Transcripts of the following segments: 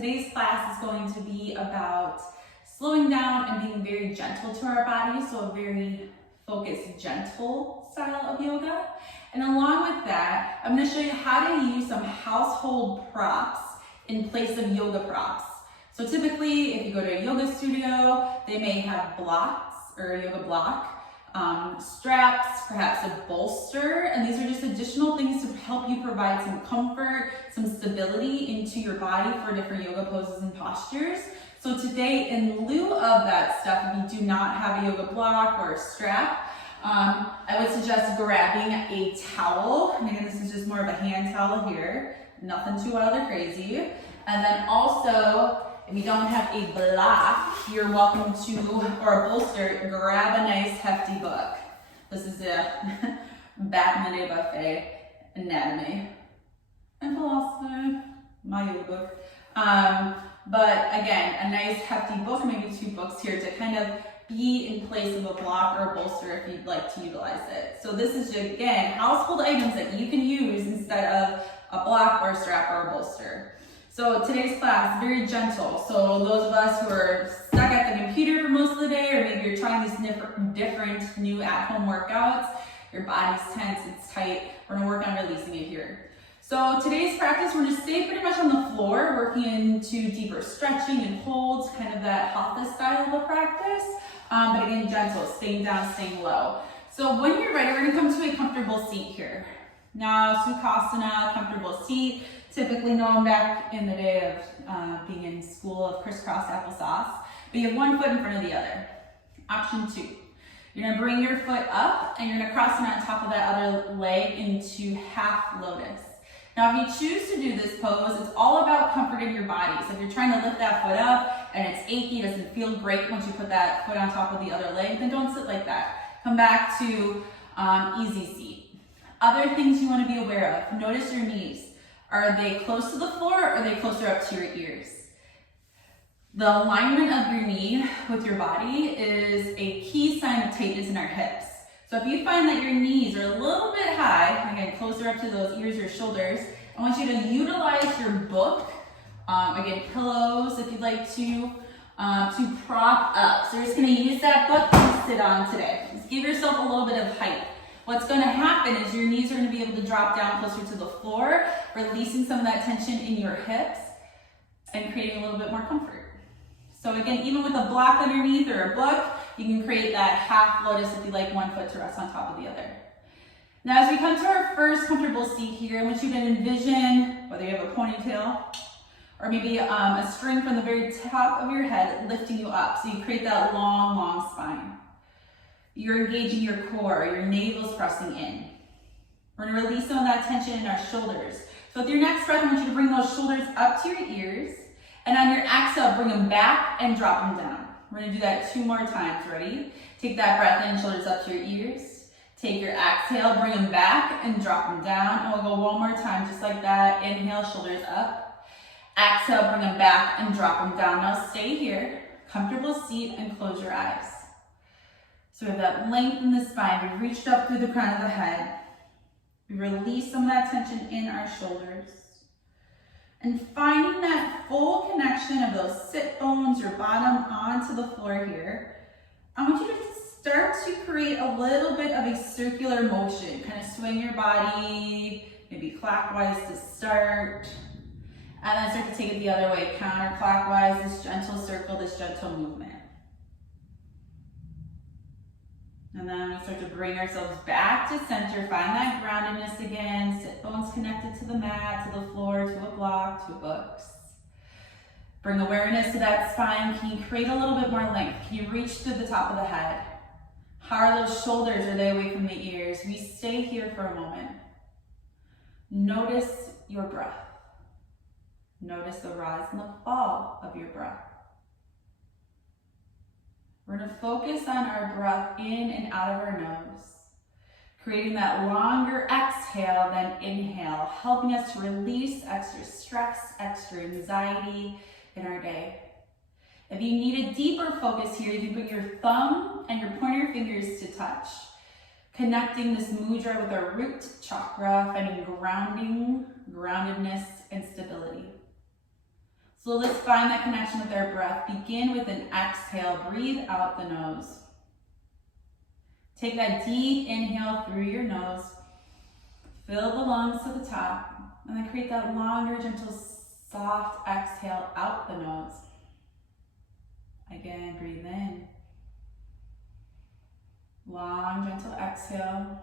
Today's class is going to be about slowing down and being very gentle to our body, so a very focused, gentle style of yoga. And along with that, I'm going to show you how to use some household props in place of yoga props. So typically, if you go to a yoga studio, they may have blocks or a yoga block, straps, perhaps a bolster, and these are just additional things to help you provide some comfort, some stability into your body for different yoga poses and postures. So today, in lieu of that stuff, if you do not have a yoga block or a strap, I would suggest grabbing a towel. And again, this is just more of a hand towel here, nothing too wild or crazy. And then also, if you don't have a block, you're welcome to, or a bolster, grab a nice hefty book. This is a back in the day buffet, anatomy and philosophy, my yoga book. But again, a nice hefty book, maybe two books here to kind of be in place of a block or a bolster if you'd like to utilize it. So this is, again, household items that you can use instead of a block or a strap or a bolster. So today's class, very gentle. So those of us who are stuck at the computer for most of the day, or maybe you're trying these different new at-home workouts, your body's tense, it's tight, we're gonna work on releasing it here. So today's practice, we're gonna stay pretty much on the floor, working into deeper stretching and holds, kind of that hatha style of a practice, but again, gentle, staying down, staying low. So when you're ready, we're gonna come to a comfortable seat here. Now, Sukhasana, comfortable seat, typically known back in the day of being in school of crisscross applesauce, but you have one foot in front of the other. Option 2, you're gonna bring your foot up and you're gonna cross it on top of that other leg into half lotus. Now, if you choose to do this pose, it's all about comfort in your body. So if you're trying to lift that foot up and it's achy, it doesn't feel great once you put that foot on top of the other leg, then don't sit like that. Come back to easy seat. Other things you wanna be aware of, notice your knees. Are they close to the floor or are they closer up to your ears? The alignment of your knee with your body is a key sign of tightness in our hips. So if you find that your knees are a little bit high, again, closer up to those ears or shoulders, I want you to utilize your book, again, pillows if you'd like to prop up. So you're just gonna use that book to sit on today. Just give yourself a little bit of height. What's going to happen is your knees are going to be able to drop down closer to the floor, releasing some of that tension in your hips and creating a little bit more comfort. So again, even with a block underneath or a book, you can create that half lotus if you like one foot to rest on top of the other. Now, as we come to our first comfortable seat here, I want you to envision whether you have a ponytail or maybe a string from the very top of your head lifting you up. So you create that long, long spine. You're engaging your core, your navel's pressing in. We're gonna release some of that tension in our shoulders. So with your next breath, I want you to bring those shoulders up to your ears, and on your exhale, bring them back and drop them down. We're gonna do that 2 more times, ready? Take that breath in, shoulders up to your ears. Take your exhale, bring them back and drop them down. And we'll go 1 more time, just like that. Inhale, shoulders up. Exhale, bring them back and drop them down. Now stay here, comfortable seat, and close your eyes. So we have that length in the spine. We've reached up through the crown of the head. We release some of that tension in our shoulders. And finding that full connection of those sit bones, your bottom onto the floor here, I want you to start to create a little bit of a circular motion. Kind of swing your body, maybe clockwise to start, and then start to take it the other way, counterclockwise, this gentle circle, this gentle movement. And then we start to bring ourselves back to center, find that groundedness again, sit bones connected to the mat, to the floor, to a block, to books. Bring awareness to that spine. Can you create a little bit more length? Can you reach through the top of the head? How are those shoulders? Are they away from the ears? We stay here for a moment. Notice your breath. Notice the rise and the fall of your breath. We're going to focus on our breath in and out of our nose, creating that longer exhale than inhale, helping us to release extra stress, extra anxiety in our day. If you need a deeper focus here, you can put your thumb and your pointer fingers to touch, connecting this mudra with our root chakra, finding grounding, groundedness, and stability. So let's find that connection with our breath. Begin with an exhale. Breathe out the nose. Take that deep inhale through your nose. Fill the lungs to the top. And then create that longer, gentle, soft exhale out the nose. Again, breathe in. Long, gentle exhale.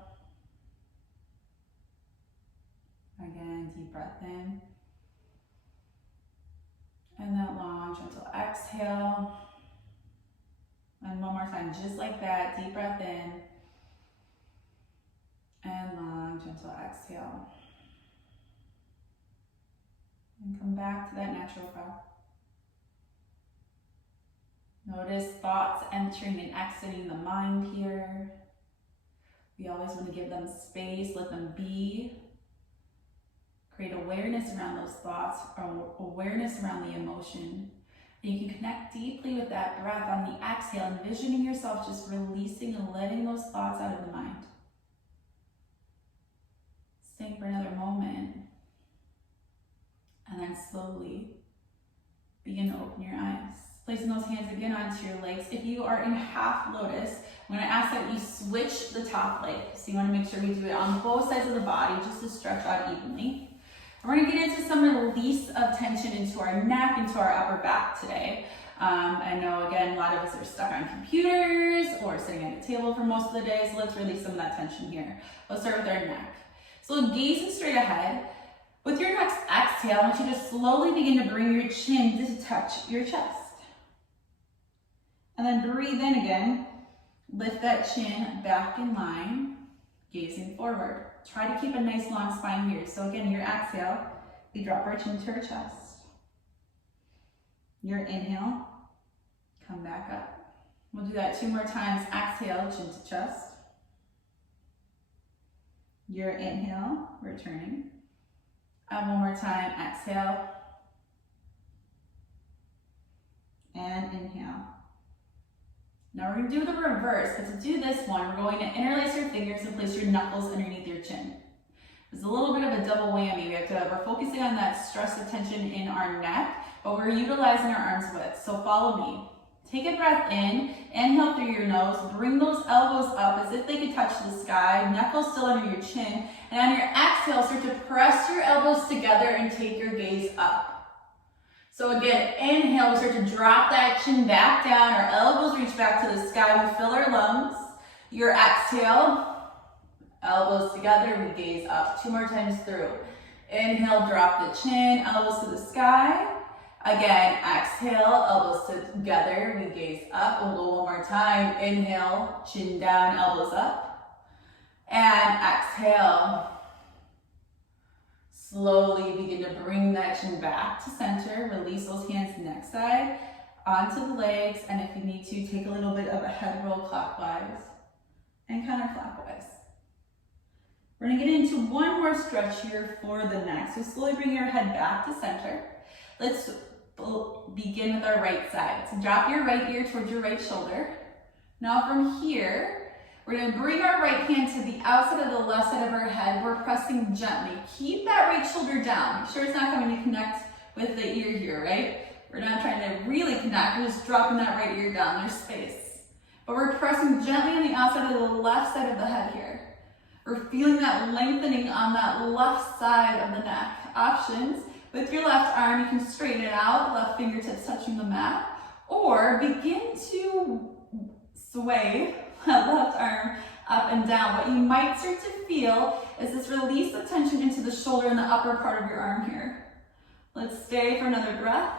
Again, deep breath in. And that long, gentle exhale. And one more time, just like that, deep breath in. And long, gentle exhale. And come back to that natural breath. Notice thoughts entering and exiting the mind here. We always want to give them space, let them be. Create awareness around those thoughts, or awareness around the emotion. And you can connect deeply with that breath on the exhale, envisioning yourself just releasing and letting those thoughts out of the mind. Stay for another moment. And then slowly begin to open your eyes. Placing those hands again onto your legs. If you are in half lotus, I'm going to ask that you switch the top leg. So you want to make sure we do it on both sides of the body just to stretch out evenly. We're going to get into some release of tension into our neck, into our upper back today. I know, again, a lot of us are stuck on computers or sitting at a table for most of the day, so let's release some of that tension here. Let's start with our neck. So gazing straight ahead. With your next exhale, I want you to slowly begin to bring your chin to touch your chest. And then breathe in again. Lift that chin back in line, gazing forward. Try to keep a nice long spine here. So again, your exhale, we drop our chin to our chest. Your inhale, come back up. We'll do that 2 more times. Exhale, chin to chest. Your inhale, returning. And one more time, exhale. And inhale. Now we're going to do the reverse, but to do this one, we're going to interlace your fingers and place your knuckles underneath your chin. It's a little bit of a double whammy. We're focusing on that stress of tension in our neck, but we're utilizing our arms width. So follow me. Take a breath in, inhale through your nose, bring those elbows up as if they could touch the sky, knuckles still under your chin, and on your exhale, start to press your elbows together and take your gaze up. So again, inhale, we start to drop that chin back down, our elbows reach back to the sky, we fill our lungs. Your exhale, elbows together, we gaze up. 2 more times through. Inhale, drop the chin, elbows to the sky. Again, exhale, elbows together, we gaze up. We'll go 1 more time. Inhale, chin down, elbows up. And exhale. Slowly begin to bring that chin back to center. Release those hands next side onto the legs. And if you need to, take a little bit of a head roll clockwise and counterclockwise. We're going to get into 1 more stretch here for the neck. So slowly bring your head back to center. Let's begin with our right side. So drop your right ear towards your right shoulder. Now from here, we're going to bring our right hand to the outside of the left side of our head. We're pressing gently. Keep that right shoulder down. Make sure it's not coming to connect with the ear here, right? We're not trying to really connect. We're just dropping that right ear down. There's space. But we're pressing gently on the outside of the left side of the head here. We're feeling that lengthening on that left side of the neck. Options. With your left arm, you can straighten it out, left fingertips touching the mat, or begin to sway that left arm up and down. What you might start to feel is this release of tension into the shoulder and the upper part of your arm here. Let's stay for another breath.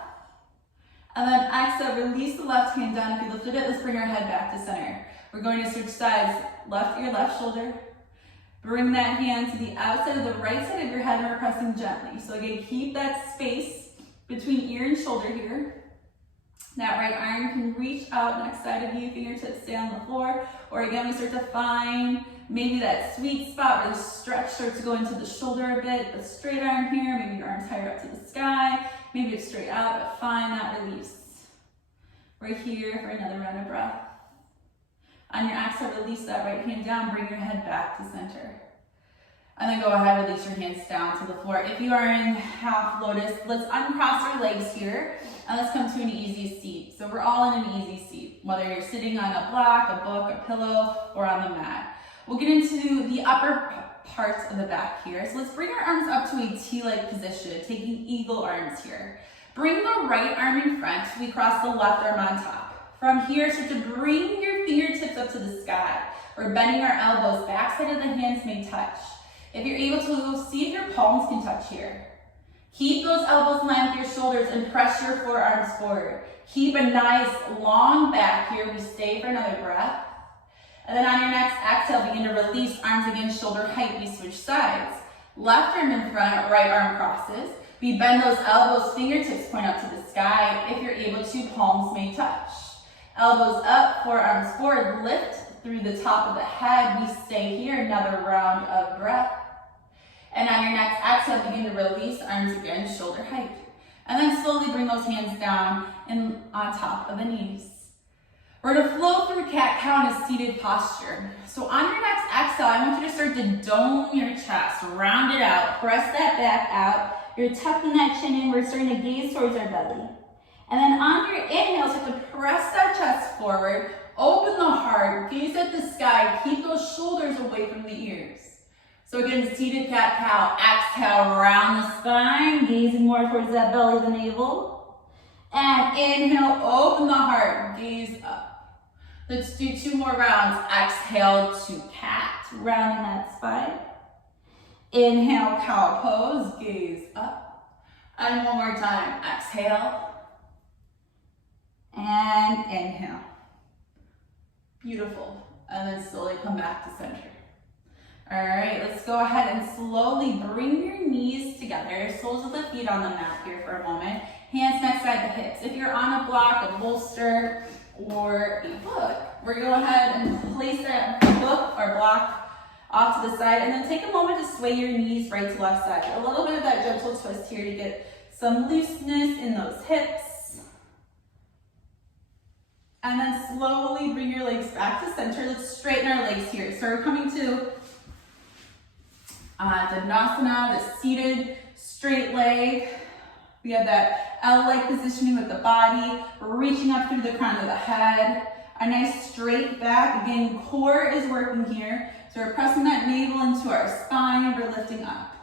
And then exhale, release the left hand down. If you lifted it, let's bring our head back to center. We're going to switch sides, left ear, left shoulder. Bring that hand to the outside of the right side of your head and we're pressing gently. So again, keep that space between ear and shoulder here. That right arm can reach out next side of you, fingertips stay on the floor. Or again, we start to find maybe that sweet spot where the stretch starts to go into the shoulder a bit. The straight arm here, maybe your arms higher up to the sky. Maybe it's straight out, but find that release. We're here for another round of breath. On your exhale, release that right hand down, bring your head back to center. And then go ahead, release your hands down to the floor. If you are in half lotus, let's uncross our legs here and let's come to an easy seat. So we're all in an easy seat, whether you're sitting on a block, a book, a pillow, or on the mat. We'll get into the upper parts of the back here. So let's bring our arms up to a T-like position, taking eagle arms here. Bring the right arm in front. We cross the left arm on top. From here, start to bring your fingertips up to the sky. We're bending our elbows. Backside of the hands may touch. If you're able to, see if your palms can touch here. Keep those elbows in line with your shoulders and press your forearms forward. Keep a nice long back here. We stay for another breath. And then on your next exhale, begin to release arms against shoulder height. We switch sides. Left arm in front, right arm crosses. We bend those elbows, fingertips point up to the sky. If you're able to, palms may touch. Elbows up, forearms forward, lift through the top of the head. We stay here, another round of breath. And on your next exhale, begin to release arms again, shoulder height. And then slowly bring those hands down and on top of the knees. We're gonna flow through cat-cow in a seated posture. So on your next exhale, I want you to start to dome your chest, round it out, press that back out. You're tucking that chin in, we're starting to gaze towards our belly. And then on your inhale, start to press that chest forward, open the heart, gaze at the sky, keep those shoulders away from the ears. So again, seated cat-cow, exhale, round the spine, gazing more towards that belly, the navel. And inhale, open the heart, gaze up. Let's do 2 more rounds. Exhale to cat, rounding that spine. Inhale, cow pose, gaze up. And one more time, exhale. And inhale. Beautiful. And then slowly come back to center. All right, let's go ahead and slowly bring your knees together, soles of the feet on the mat here for a moment. Hands next side the hips. If you're on a block, a bolster, or a book, we're gonna go ahead and place that book or block off to the side, and then take a moment to sway your knees right to left side. A little bit of that gentle twist here to get some looseness in those hips. And then slowly bring your legs back to center. Let's straighten our legs here. So we're coming to Dandasana, the seated straight leg. We have that L-like positioning with the body. We're reaching up through the crown of the head. A nice straight back. Again, core is working here. So we're pressing that navel into our spine. We're lifting up.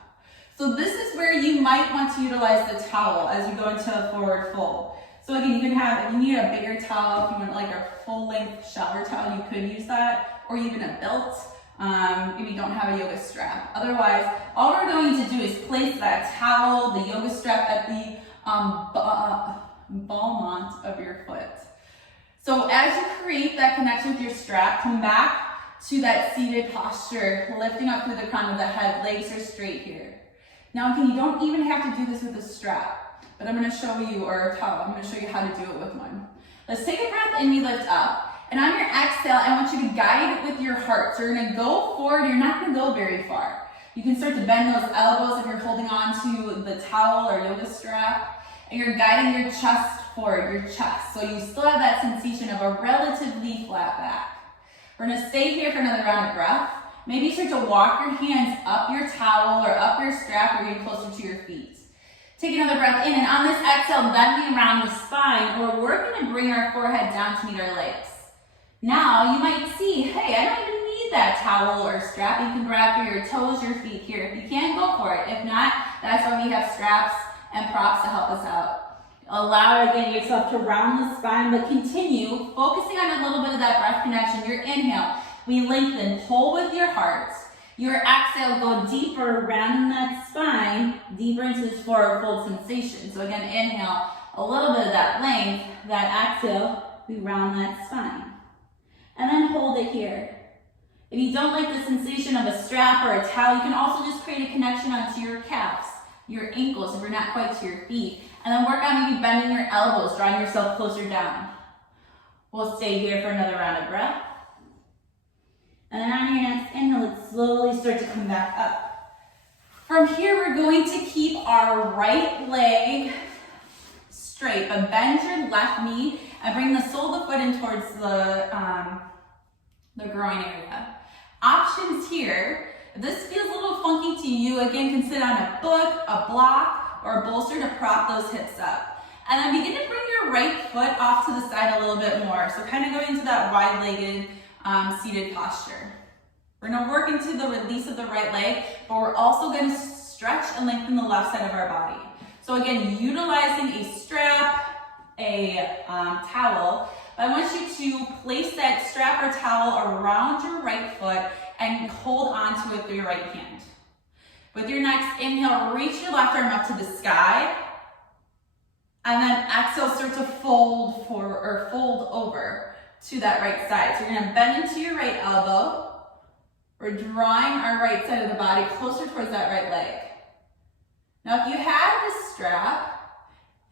So this is where you might want to utilize the towel as you go into a forward fold. So again, you can have, if you need a bigger towel, if you want like a full-length shower towel, you could use that, or even a belt. If you don't have a yoga strap. Otherwise, all we're going to do is place that towel, the yoga strap at the ballmont of your foot. So as you create that connection with your strap, come back to that seated posture, lifting up through the crown of the head, legs are straight here. Now again, you don't even have to do this with a strap, but I'm going to show you, or a towel, I'm going to show you how to do it with one. Let's take a breath in, we lift up. And on your exhale, I want you to guide it with your heart. So you're gonna go forward, you're not gonna go very far. You can start to bend those elbows if you're holding on to the towel or yoga strap. And you're guiding your chest forward, your chest. So you still have that sensation of a relatively flat back. We're gonna stay here for another round of breath. Maybe start to walk your hands up your towel or up your strap or getting closer to your feet. Take another breath in, and on this exhale, bending around the spine, we're gonna bring our forehead down to meet our legs. Now you might see, hey, I don't even need that towel or strap. You can grab for your toes, your feet here. If you can, go for it. If not, that's why we have straps and props to help us out. Allow again yourself to round the spine, but continue focusing on a little bit of that breath connection. Your inhale, we lengthen, pull with your heart. Your exhale, go deeper, rounding that spine, deeper into this forward fold sensation. So again, inhale, a little bit of that length. That exhale, we round that spine. And then hold it here. If you don't like the sensation of a strap or a towel, you can also just create a connection onto your calves, your ankles if you're not quite to your feet. And then work on maybe bending your elbows, drawing yourself closer down. We'll stay here for another round of breath. And then on your next inhale, let's slowly start to come back up. From here, we're going to keep our right leg straight, but bend your left knee and bring the sole of the foot in towards the groin area. Options here, If this feels a little funky to you, again, can sit on a book, a block, or a bolster to prop those hips up. And then begin to bring your right foot off to the side a little bit more. So kind of going into that wide-legged seated posture. We're gonna work into the release of the right leg, but we're also gonna stretch and lengthen the left side of our body. So again, utilizing a strap, a towel, I want you to place that strap or towel around your right foot and hold onto it through your right hand. With your next inhale, reach your left arm up to the sky, and then exhale, start to fold forward or fold over to that right side. So you're gonna bend into your right elbow. We're drawing our right side of the body closer towards that right leg. Now, if you have this strap,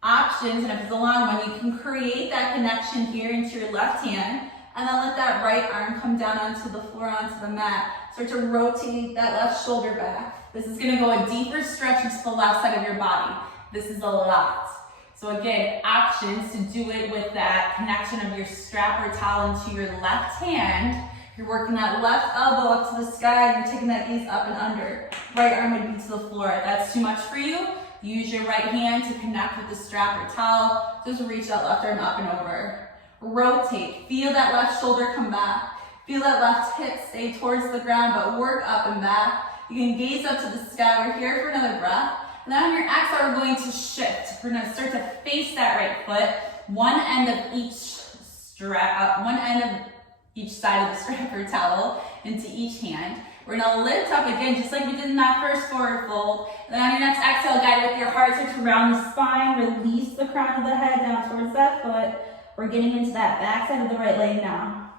options, and if it's a long one, you can create that connection here into your left hand, and then let that right arm come down onto the floor, onto the mat. Start to rotate that left shoulder back. This is gonna go a deeper stretch into the left side of your body. This is a lot. So again, options to do it with that connection of your strap or towel into your left hand. You're working that left elbow up to the sky, and you're taking that gaze up and under. Right arm would be to the floor. If that's too much for you, use your right hand to connect with the strap or towel. Just reach that left arm up and over. Rotate, feel that left shoulder come back. Feel that left hip stay towards the ground, but work up and back. You can gaze up to the sky. We're here for another breath. And then on your exhale, we're going to shift. We're gonna start to face that right foot, one end of each strap, one end of each side of the strap or towel into each hand. We're gonna lift up again, just like we did in that first forward fold. And then on your next exhale, guide with your heart, start to round the spine, release the crown of the head down towards that foot. We're getting into that back side of the right leg now.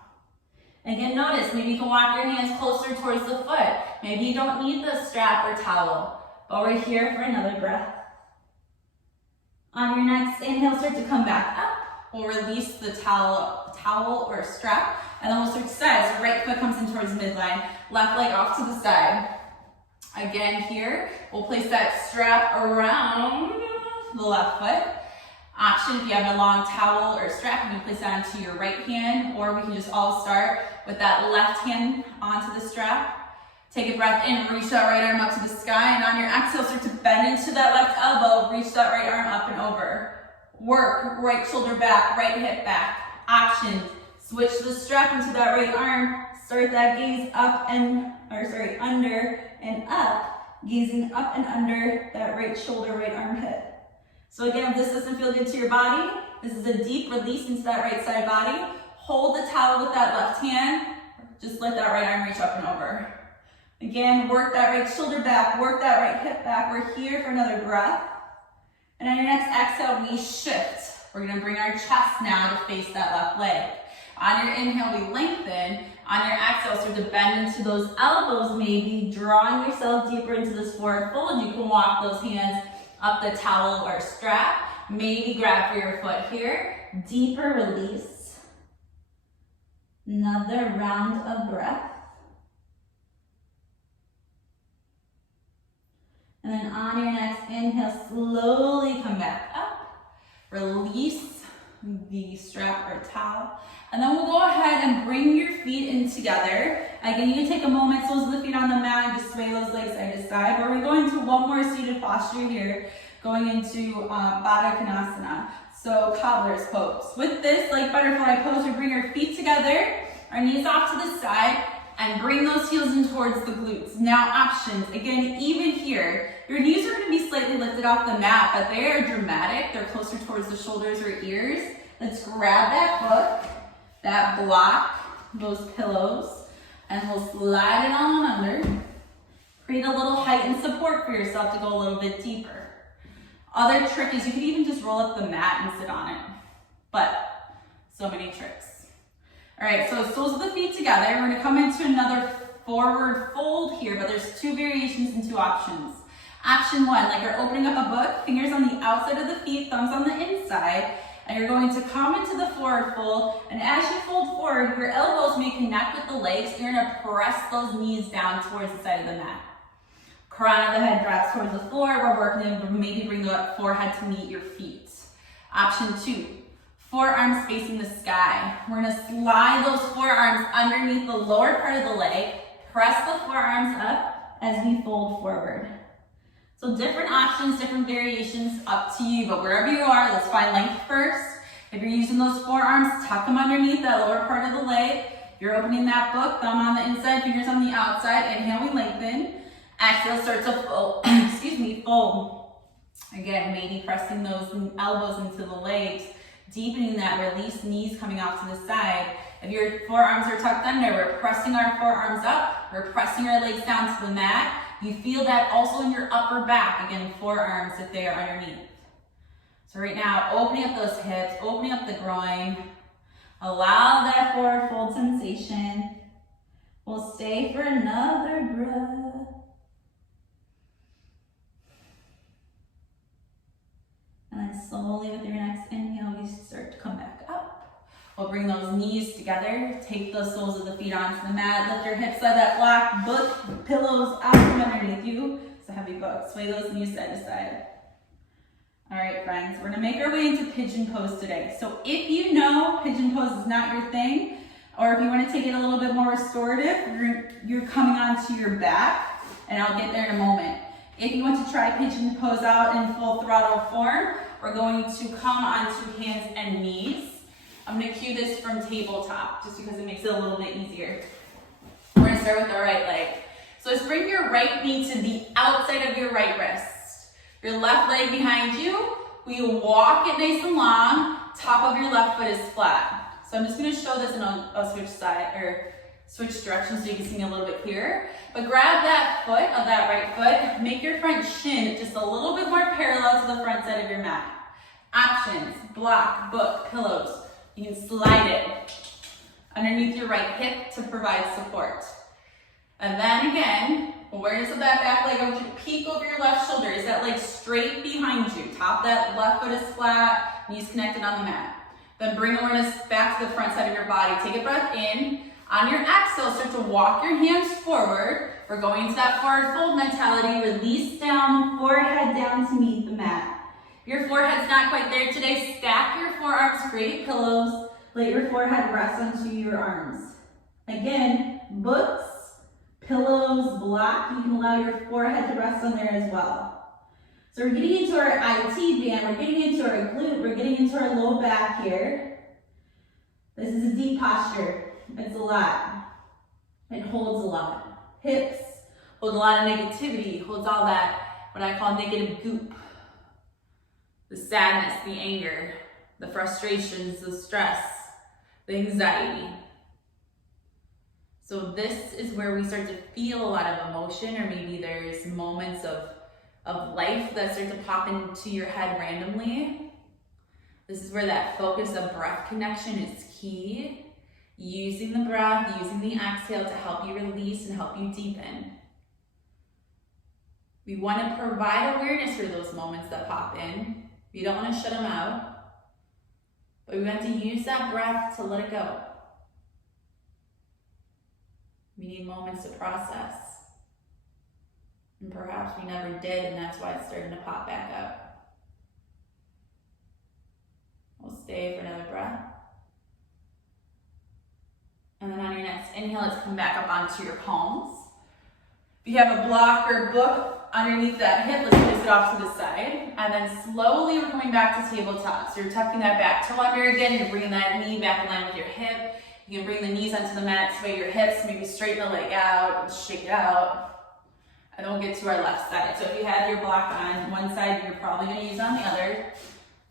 Again, notice, maybe you can walk your hands closer towards the foot. Maybe you don't need the strap or towel, but we're here for another breath. On your next inhale, start to come back up. We'll release the towel or strap, and then we'll switch sides. So right foot comes in towards midline, left leg off to the side. Again here, we'll place that strap around the left foot. Option, if you have a long towel or strap, you can place that onto your right hand, or we can just all start with that left hand onto the strap. Take a breath in, reach that right arm up to the sky, and on your exhale, start to bend into that left elbow, reach that right arm up and over. Work, right shoulder back, right hip back. Option, switch the strap into that right arm, start that gaze up and, under and up, gazing up and under that right shoulder, right armpit. So again, if this doesn't feel good to your body, this is a deep release into that right side body. Hold the towel with that left hand, just let that right arm reach up and over. Again, work that right shoulder back, work that right hip back. We're here for another breath. And on your next exhale, we shift. We're gonna bring our chest now to face that left leg. On your inhale, we lengthen. On your exhale, start to bend into those elbows, maybe drawing yourself deeper into this forward fold. You can walk those hands up the towel or strap. Maybe grab for your foot here. Deeper release. Another round of breath. And then on your next inhale, slowly come back up. Release the strap or towel. And then we'll go ahead and bring your feet in together. Again, you can take a moment, soles of the feet on the mat, and just sway those legs side to side. But we're going to one more seated posture here, going into Baddha Konasana. So cobbler's pose. With this, like butterfly pose, we bring our feet together, our knees off to the side, and bring those heels in towards the glutes. Now options, again, even here, your knees are gonna be slightly lifted off the mat, but they are dramatic. They're closer towards the shoulders or ears. Let's grab that hook, that block, those pillows, and we'll slide it on under. Create a little height and support for yourself to go a little bit deeper. Other trick is you could even just roll up the mat and sit on it. But so many tricks. All right, so soles of the feet together. We're gonna come into another forward fold here, but there's two variations and two options. Option one, like you're opening up a book, fingers on the outside of the feet, thumbs on the inside, and you're going to come into the forward fold, and as you fold forward, your elbows may connect with the legs. You're gonna press those knees down towards the side of the mat. Crown of the head drops towards the floor. We're working to maybe bring the forehead to meet your feet. Option two, forearms facing the sky. We're gonna slide those forearms underneath the lower part of the leg, press the forearms up, as we fold forward. So different options, different variations, up to you, but wherever you are, let's find length first. If you're using those forearms, tuck them underneath that lower part of the leg. If you're opening that book, thumb on the inside, fingers on the outside. Inhale, we lengthen. Exhale, start to fold, fold. Again, maybe pressing those elbows into the legs, deepening that release, knees coming off to the side. If your forearms are tucked under, we're pressing our forearms up, we're pressing our legs down to the mat. You feel that also in your upper back, again, forearms if they are underneath. So right now, opening up those hips, opening up the groin, allow that forward fold sensation. We'll stay for another breath. And then slowly with your next inhale, we start to come back up. We'll bring those knees together, take those soles of the feet onto the mat, lift your hips out of that block, book, pillows out from underneath you. It's a heavy book, sway those knees side to side. All right, friends, we're gonna make our way into pigeon pose today. So if you know pigeon pose is not your thing, or if you wanna take it a little bit more restorative, you're coming onto your back, and I'll get there in a moment. If you want to try pigeon pose out in full throttle form, we're going to come onto hands and knees. I'm gonna cue this from tabletop, just because it makes it a little bit easier. We're gonna start with our right leg. So let's bring your right knee to the outside of your right wrist. Your left leg behind you, we walk it nice and long, top of your left foot is flat. So I'm just gonna show this and I'll switch side, or switch directions so you can see me a little bit clearer. But grab that foot of that right foot, make your front shin just a little bit more parallel to the front side of your mat. Options, block, book, pillows. You can slide it underneath your right hip to provide support. And then again, awareness of that back leg. I want you to peek over your left shoulder. Is that leg straight behind you? Top of that left foot is flat, knees connected on the mat. Then bring awareness back to the front side of your body. Take a breath in. On your exhale, start to walk your hands forward. We're going into that forward fold mentality. Release down, forehead down to meet the mat. If your forehead's not quite there today, stack your forearms, create pillows. Let your forehead rest onto your arms. Again, books, pillows, block. You can allow your forehead to rest on there as well. So we're getting into our IT band, we're getting into our glute, we're getting into our low back here. This is a deep posture. It's a lot. It holds a lot. Hips hold a lot of negativity, holds all that, what I call negative goop. The sadness, the anger, the frustrations, the stress, the anxiety. So this is where we start to feel a lot of emotion, or maybe there's moments of life that start to pop into your head randomly. This is where that focus of breath connection is key. Using the breath, using the exhale to help you release and help you deepen. We want to provide awareness for those moments that pop in. We don't want to shut them out, but we want to use that breath to let it go. We need moments to process. And perhaps we never did, and that's why it's starting to pop back up. We'll stay for another breath. And then on your next inhale, let's come back up onto your palms. If you have a block or book underneath that hip, let's place it off to the side. And then slowly we're coming back to tabletop. So you're tucking that back toe under again. You're bringing that knee back in line with your hip. You can bring the knees onto the mat, sway your hips, maybe straighten the leg out, shake it out. And then we'll get to our left side. So if you have your block on one side, you're probably gonna use on the other.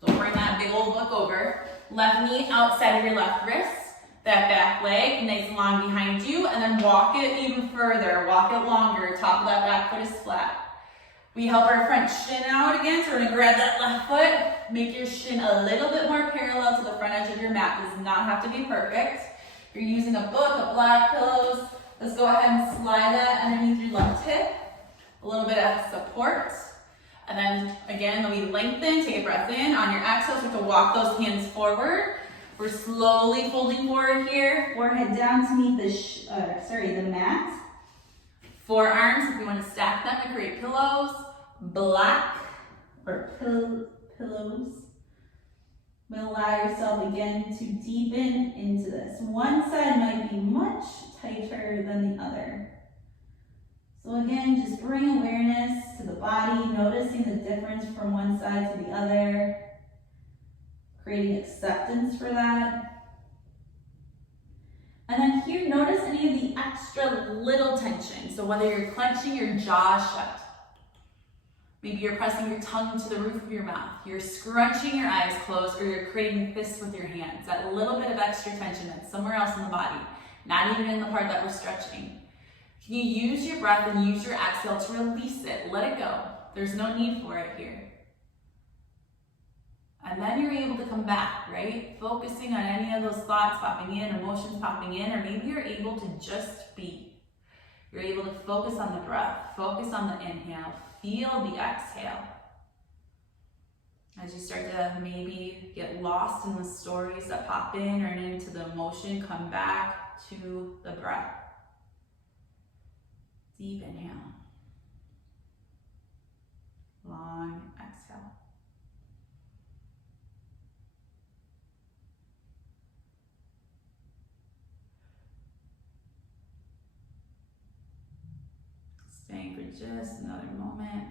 So bring that big old book over. Left knee outside of your left wrist. That back leg nice and long behind you, and then walk it even further, walk it longer, top of that back foot is flat. We help our front shin out again, so we're gonna grab that left foot, make your shin a little bit more parallel to the front edge of your mat. Does not have to be perfect. If you're using a book, a block, pillows, let's go ahead and slide that underneath your left hip. A little bit of support. And then again, we lengthen, take a breath in. On your exhale, start to walk those hands forward. We're slowly folding forward here. Forehead down to meet the mat. Forearms, if you want to stack them to create pillows. Block or pillows. But allow yourself again to deepen into this. One side might be much tighter than the other. So again, just bring awareness to the body, noticing the difference from one side to the other, creating acceptance for that. And then here, notice any of the extra little tension. So whether you're clenching your jaw shut, maybe you're pressing your tongue to the roof of your mouth, you're scrunching your eyes closed, or you're creating fists with your hands. That little bit of extra tension that's somewhere else in the body, not even in the part that we're stretching. Can you use your breath and use your exhale to release it? Let it go. There's no need for it here. And then you're able to come back, right? Focusing on any of those thoughts popping in, emotions popping in, or maybe you're able to just be. You're able to focus on the breath, focus on the inhale, feel the exhale. As you start to maybe get lost in the stories that pop in or into the emotion, come back to the breath. Deep inhale. Long exhale. Staying for just another moment.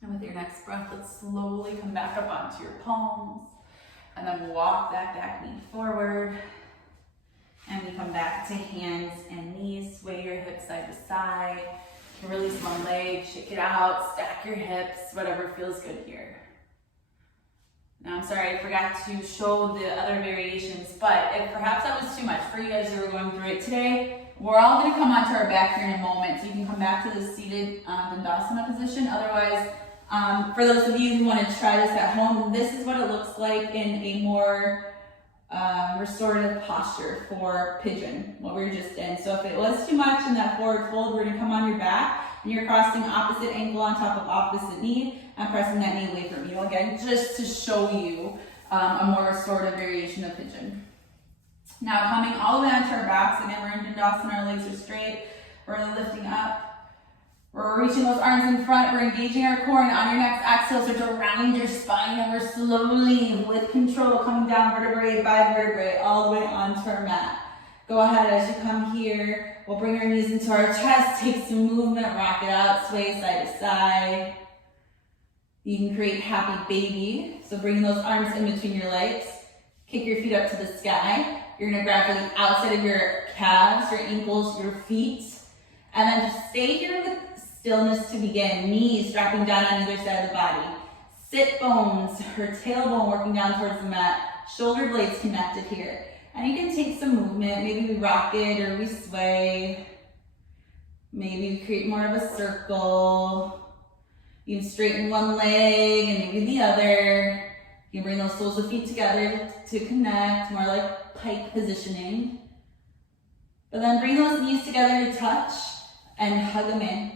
And with your next breath, let's slowly come back up onto your palms. And then walk that back knee forward. And we come back to hands and knees. Sway your hips side to side. You can release one leg, shake it out, stack your hips, whatever feels good here. Now, I'm sorry, I forgot to show the other variations, but if perhaps that was too much for you guys who were going through it today, we're all going to come onto our back here in a moment. So you can come back to the seated Dandasana position. Otherwise, for those of you who want to try this at home, this is what it looks like in a more restorative posture for pigeon, what we were just in. So if it was too much in that forward fold, we're going to come on your back and you're crossing opposite ankle on top of opposite knee and pressing that knee away from you. Again, just to show you a more restorative variation of pigeon. Now coming all the way onto our backs, again, we're in Dandasana, our legs are straight, we're lifting up. We're reaching those arms in front, we're engaging our core, and on your next exhale, start to round your spine, and we're slowly, with control, coming down vertebrae by vertebrae, all the way onto our mat. Go ahead, as you come here, we'll bring our knees into our chest, take some movement, rock it out, sway side to side. You can create happy baby, so bring those arms in between your legs, kick your feet up to the sky. You're gonna grab for the outside of your calves, your ankles, your feet, and then just stay here with stillness to begin. Knees dropping down on either side of the body. Sit bones, or tailbone working down towards the mat. Shoulder blades connected here. And you can take some movement. Maybe we rock it or we sway. Maybe we create more of a circle. You can straighten one leg and maybe the other. You can bring those soles of feet together to connect, more like pike positioning. But then bring those knees together to touch and hug them in.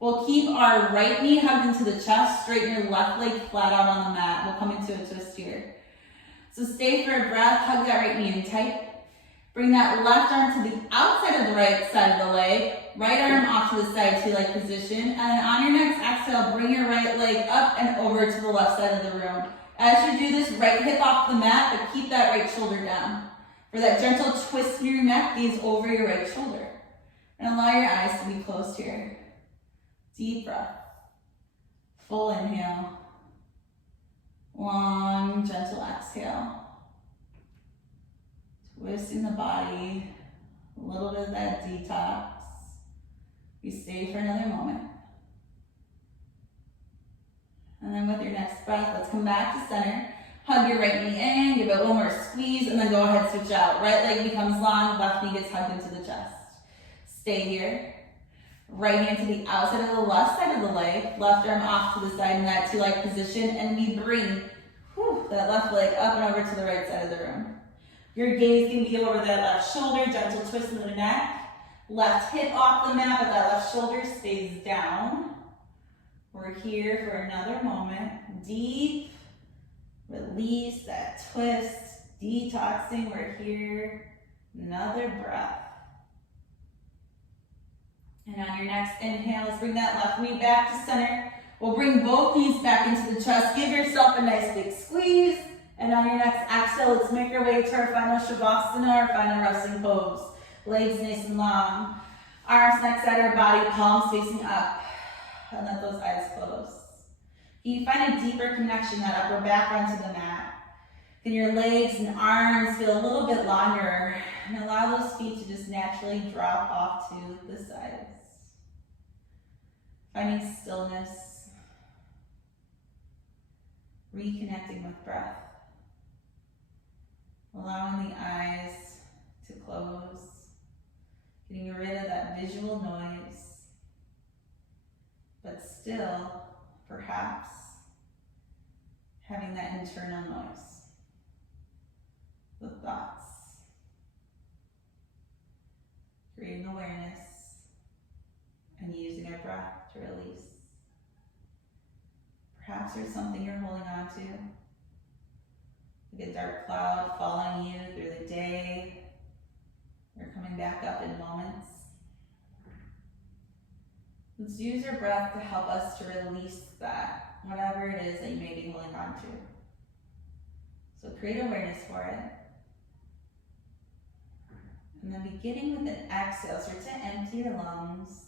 We'll keep our right knee hugged into the chest, straighten your left leg flat out on the mat. We'll come into a twist here. So stay for a breath, hug that right knee in tight. Bring that left arm to the outside of the right side of the leg, right arm off to the side, two-leg position. And then on your next exhale, bring your right leg up and over to the left side of the room. As you do this, right hip off the mat, but keep that right shoulder down. For that gentle twist in your neck, gaze over your right shoulder. And allow your eyes to be closed here. Deep breath. Full inhale. Long, gentle exhale. Twisting the body. A little bit of that detox. You stay for another moment. And then with your next breath, let's come back to center. Hug your right knee in, give it one more squeeze, and then go ahead, switch out. Right leg becomes long, left knee gets hugged into the chest. Stay here. Right hand to the outside of the left side of the leg, left arm off to the side in that two-leg position, and we bring that left leg up and over to the right side of the room. Your gaze can be over that left shoulder, gentle twist in the neck, left hip off the mat, but that left shoulder stays down. We're here for another moment. Deep, release that twist, detoxing, we're here. Another breath. And on your next inhale, let's bring that left knee back to center. We'll bring both knees back into the chest. Give yourself a nice big squeeze. And on your next exhale, let's make our way to our final Shavasana, our final resting pose. Legs nice and long. Arms next side of our body, palms facing up. And let those eyes close. Can you find a deeper connection, that upper back onto the mat? Can your legs and arms feel a little bit longer? And allow those feet to just naturally drop off to the sides. Finding stillness. Reconnecting with breath. Allowing the eyes to close. Getting rid of that visual noise. But still, perhaps, having that internal noise. The thoughts. Creating awareness and using our breath to release. Perhaps there's something you're holding on to. Like a dark cloud following you through the day, or coming back up in moments. Let's use our breath to help us to release that, whatever it is that you may be holding on to. So create awareness for it. And then beginning with an exhale, start to empty your lungs.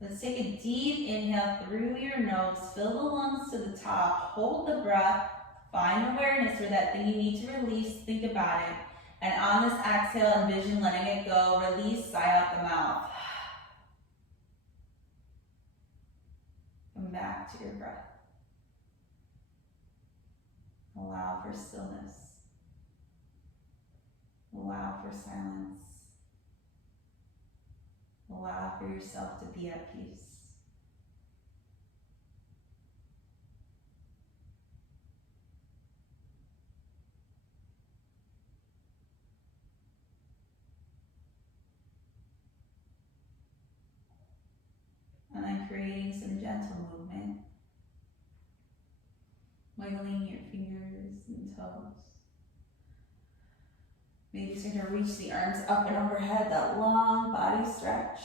Let's take a deep inhale through your nose, fill the lungs to the top, hold the breath, find awareness for that thing you need to release, think about it. And on this exhale, envision letting it go, release, sigh out the mouth. Come back to your breath. Allow for stillness. Allow for silence. Allow for yourself to be at peace. And then creating some gentle movement. Wiggling your fingers and toes. Maybe start to reach the arms up and overhead, that long body stretch.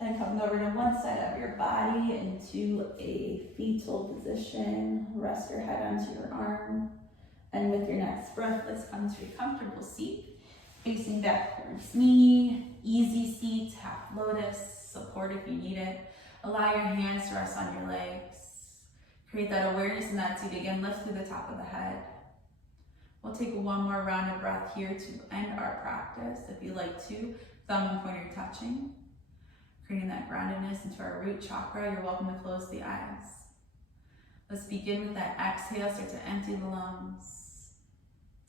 And coming over to one side of your body into a fetal position. Rest your head onto your arm. And with your next breath, let's come to a comfortable seat. Facing back towards me, easy seat, half lotus, support if you need it. Allow your hands to rest on your legs. Create that awareness in that seat. Again, lift through the top of the head. We'll take one more round of breath here to end our practice. If you like to, thumb and pointer touching. Creating that groundedness into our root chakra. You're welcome to close the eyes. Let's begin with that exhale. Start to empty the lungs.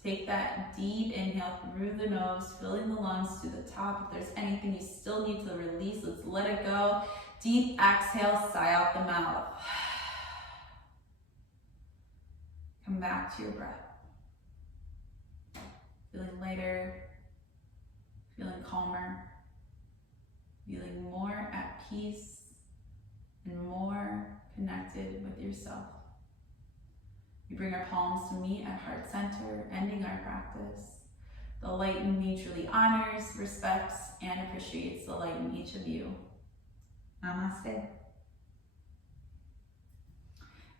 Take that deep inhale through the nose, filling the lungs to the top. If there's anything you still need to release, let's let it go. Deep exhale, sigh out the mouth. Come back to your breath. Feeling lighter, feeling calmer, feeling more at peace and more connected with yourself. We bring our palms to meet at heart center, ending our practice. The light in me truly honors, respects, and appreciates the light in each of you. Namaste.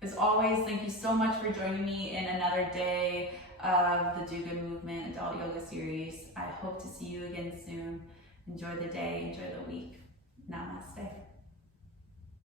As always, thank you so much for joining me in another day of the Do Good Movement Adult Yoga Series. I hope to see you again soon. Enjoy the day, enjoy the week. Namaste.